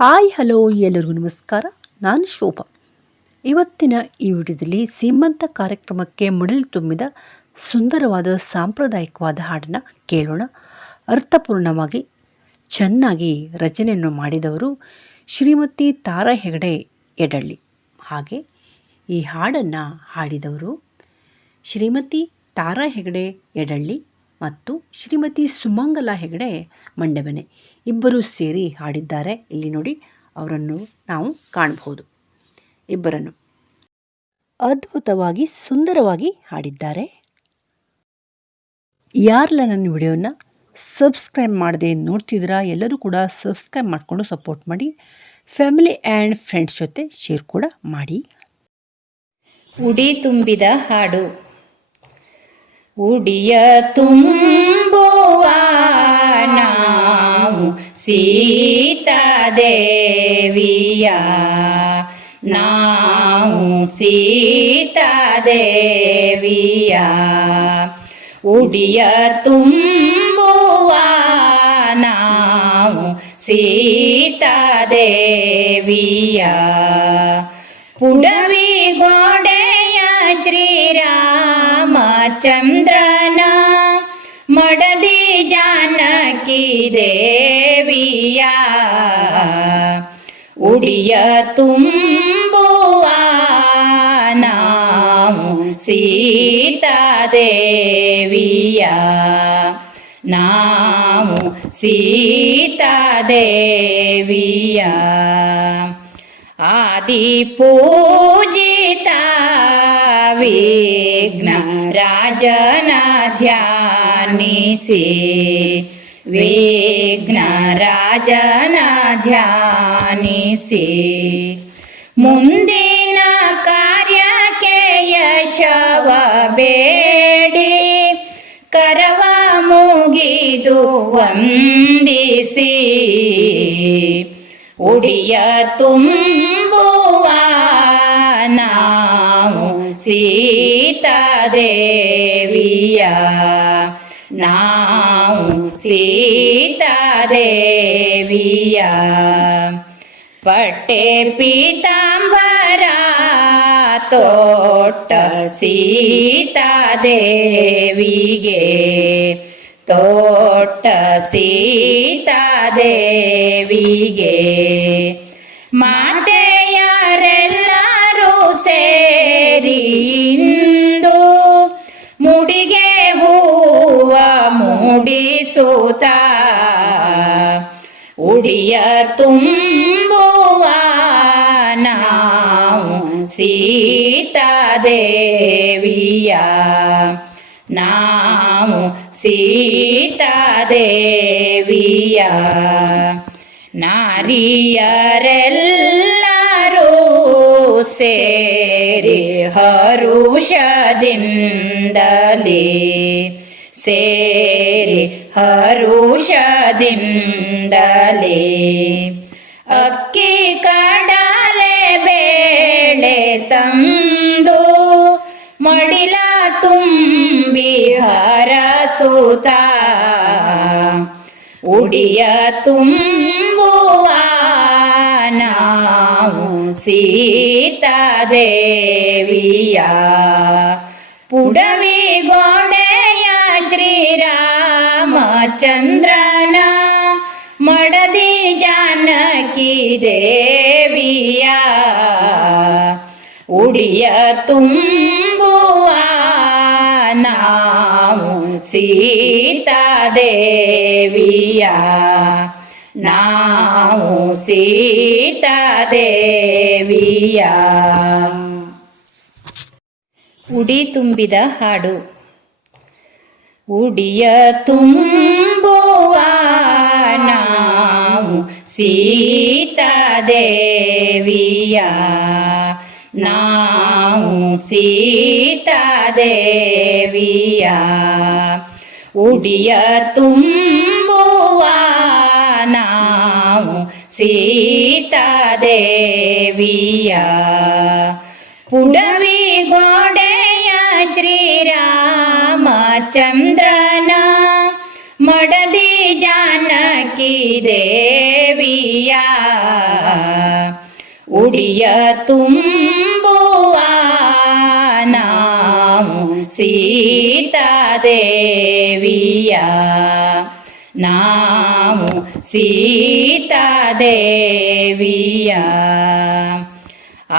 Hi, hello, ಎಲ್ಲರಿಗೂ ನಮಸ್ಕಾರ. ನಾನು ಶೋಭಾ. ಇವತ್ತಿನ ಈ ವಿಡಿಯೋದಲ್ಲಿ ಸೀಮಂತ ಕಾರ್ಯಕ್ರಮಕ್ಕೆ ಮಡಿಲು ತುಂಬಿದ ಸುಂದರವಾದ ಸಾಂಪ್ರದಾಯಿಕವಾದ ಹಾಡನ್ನು ಕೇಳೋಣ. ಅರ್ಥಪೂರ್ಣವಾಗಿ ಚೆನ್ನಾಗಿ ರಚನೆಯನ್ನು ಮಾಡಿದವರು ಶ್ರೀಮತಿ ತಾರಾ ಹೆಗಡೆ ಎಡಳ್ಳಿ ಹಾಗೆ ಈ ಹಾಡನ್ನು ಹಾಡಿದವರು ಶ್ರೀಮತಿ ತಾರಾ ಹೆಗಡೆ ಎಡಳ್ಳಿ ಮತ್ತು ಶ್ರೀಮತಿ ಸುಮಂಗಲ ಹೆಗಡೆ ಮಂಡಬನೆ ಇಬ್ಬರು ಸೇರಿ ಹಾಡಿದ್ದಾರೆ. ಇಲ್ಲಿ ನೋಡಿ ಅವರನ್ನು ನಾವು ಕಾಣಬಹುದು. ಇಬ್ಬರನ್ನು ಅದ್ಭುತವಾಗಿ, ಸುಂದರವಾಗಿ ಹಾಡಿದ್ದಾರೆ. ಯಾರಲ್ಲ ನನ್ನ ವಿಡಿಯೋನ ಸಬ್ಸ್ಕ್ರೈಬ್ ಮಾಡದೆ ನೋಡ್ತಿದ್ದೀರಾ, ಎಲ್ಲರೂ ಕೂಡ ಸಬ್ಸ್ಕ್ರೈಬ್ ಮಾಡಿಕೊಂಡು ಸಪೋರ್ಟ್ ಮಾಡಿ. ಫ್ಯಾಮಿಲಿ ಆ್ಯಂಡ್ ಫ್ರೆಂಡ್ಸ್ ಜೊತೆ ಶೇರ್ ಕೂಡ ಮಾಡಿ. ಉಡಿ ತುಂಬಿದ ಹಾಡು. ಉಡಿಯ ತುಂಬುವ ನಾವು ಸೀತಾದೇವಿಯ ನಾವು ಸೀತಾದೇವಿಯ ಉಡಿಯ ತುಂಬುವ ನಾವು ಸೀತಾದೇವಿಯ ಪುಡವಿ ಗೋಡೆಯ ಶ್ರೀರಾಮಚಂದ್ರನ ಮಡದಿ ಜಾನಕಿ ದೇವಿಯ. ಉಡಿಯ ತುಂಬುವ ನಾವು ಸೀತಾದೇವಿಯ ನಾವು ಸೀತಾದೇವಿಯ ಆದಿ ಪೂಜಿತ ವಿಘ್ನ ರಾಜನ ಧ್ಯಾನಿಸಿ ವಿಘ್ನ ರಾಜನ ಧ್ಯಾನಿಸಿ ಮುಂದಿನ ಕಾರ್ಯಕ್ಕೆ ಯಶವ ಬೇಡಿ. ಕರವ ಮುಗಿದು ವಂದಿಸಿ. ಉಡಿಯ ತುಂಬುವ ನಾವು ಸೀತಾದೇವಿಯ ನಾವು ಸೀತಾದೇವಿಯ ಪಟ್ಟೆ ಪೀತಾಂಬರ ತೋಟ ಸೀತಾದೇವಿಗೆ ತೋಟ ಸೀತಾದೇವಿಗೆ ಮಾತೆಯರೆಲ್ಲರೂ ಇಂದು ಮುಡಿಗೆ ಹೂವ ಮೂಡಿಸುತ್ತ. ಉಡಿಯ ತುಂಬುವ ನಾವು ಸೀತಾದೇವಿಯ ನಾವು ಸೀತಾದೇವಿಯ ನಾರಿಯರೆಲ್ಲರೂ ಸೇರಿ ಹರುಷದಿಂದಲೇ ಸೇರಿ ಹರುಷದಿಂದಲೇ ಅಕ್ಕಿ ಕಡಲೆ ಬೇಳೆ ತಂದು ಮಡಿಲ ತುಂಬಿ ಹರಸುತ ಉಡಿಯ ತುಂಬುವ ನಾವು ಸೀತಾದೇವಿಯ ಪುಡವಿ ಗೋಡೆಯ ಶ್ರೀರಾಮಚಂದ್ರನ ಮಡದಿ ಜಾನಕಿ ದೇವಿಯ ಉಡಿಯ ತುಂಬುವ ನಾವು ಸೀತಾದೇವಿಯ ನಾವು ಸೀತಾದೇವಿಯ ಉಡಿ ತುಂಬಿದ ಹಾಡು. ಉಡಿಯ ತುಂಬುವ ನಾವು ಸೀತಾದೇವಿಯ. ನಾವು ಸೀತಾದೇವಿಯ. ಉಡಿಯ ತುಂಬುವ ಸೀತಾದೇವಿಯ ಪುಡವಿ ಗೋಡೆಯ ಶ್ರೀರಾಮಚಂದ್ರನ ಮಡದಿ ಜಾನಕಿ ದೇವಿಯ ಉಡಿಯ ತುಂಬುವ ನಾವು ಸೀತಾ ದೇವಿಯ ನಾವು ಸೀತಾ ದೇವಿಯ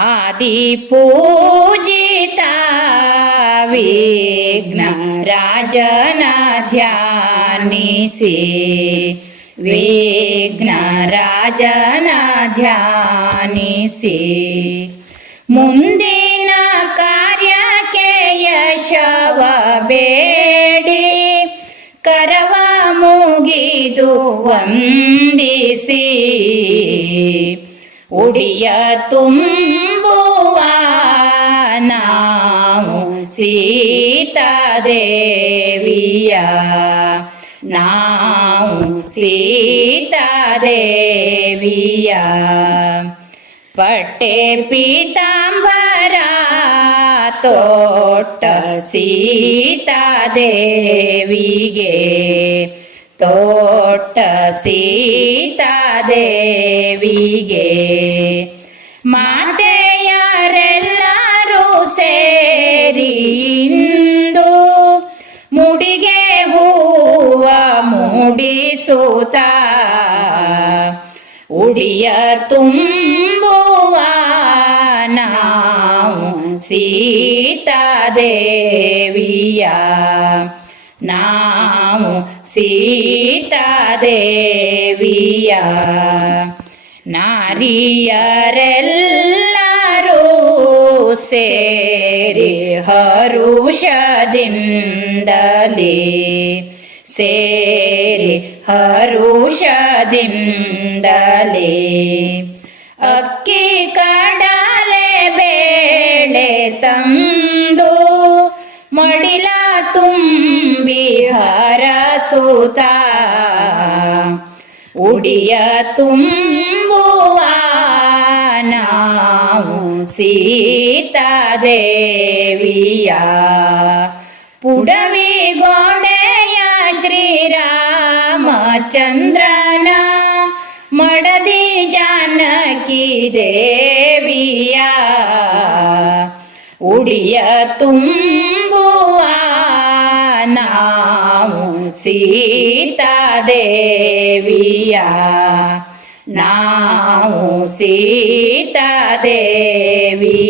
ಆದಿ ಪೂಜಿತ ವಿಘ್ನ ರಾಜನ ಧ್ಯಾನಿಸಿ ವಿಘ್ನ ರಾಜನ ಧ್ಯಾನಿಸಿ ಮುಂದಿನ ಕಾರ್ಯಕ್ಕೆ ಯಶವ ಬೇಡಿ ಕರವ ಮುಗಿದು ವಂದಿಸಿ ಉಡಿಯ ತುಂಬುವ ನಾವು ಸೀತಾ ದೇವಿಯ ನಾವು ಸೀತಾ ದೇವಿಯ ಪಟ್ಟೆ ಪೀತಾಂಬರ ತೋಟ ಸೀತಾ ದೇವಿಗೆ ತೋಟ ಸೀತಾ ದೇವಿಗೆ ಮಾತೆಯರೆಲ್ಲರೂ ಸೇರಿ ಇಂದು ಮುಡಿಗೆ ಹೂವ ಮೂಡಿಸುತ್ತ. ಉಡಿಯ ತುಂಬುವ ನಾವು ಸೀತಾ ದೇವಿಯ ನಾವು ಸೀತಾ ದೇವಿಯ ನಾರಿಯರೆಲ್ಲರೂ ಸೇರಿ ಹರುಷದಿಂದಲೇ ಸೇರಿ ಹರುಷದಿಂದಲೇ ಅಕ್ಕಿ ಕಡಲೆ ಬೇಳೆ ತಂದು ಮಡಿಲ ತುಂಬಿ ಹರಸುತ್ತ ಉಡಿಯ ತುಂಬುವ ನಾವು ಸೀತಾ ದೇವಿಯ ಪುಡವಿ ಗೋಡೆಯ ಶ್ರೀರಾಮಚಂದ್ರನ ಮಡದಿ ಜಾನಕಿ ದೇವಿಯ ಉಡಿಯ ತುಂಬುವ નામ સીતા દેવિયા નામ સીતા દેવિયા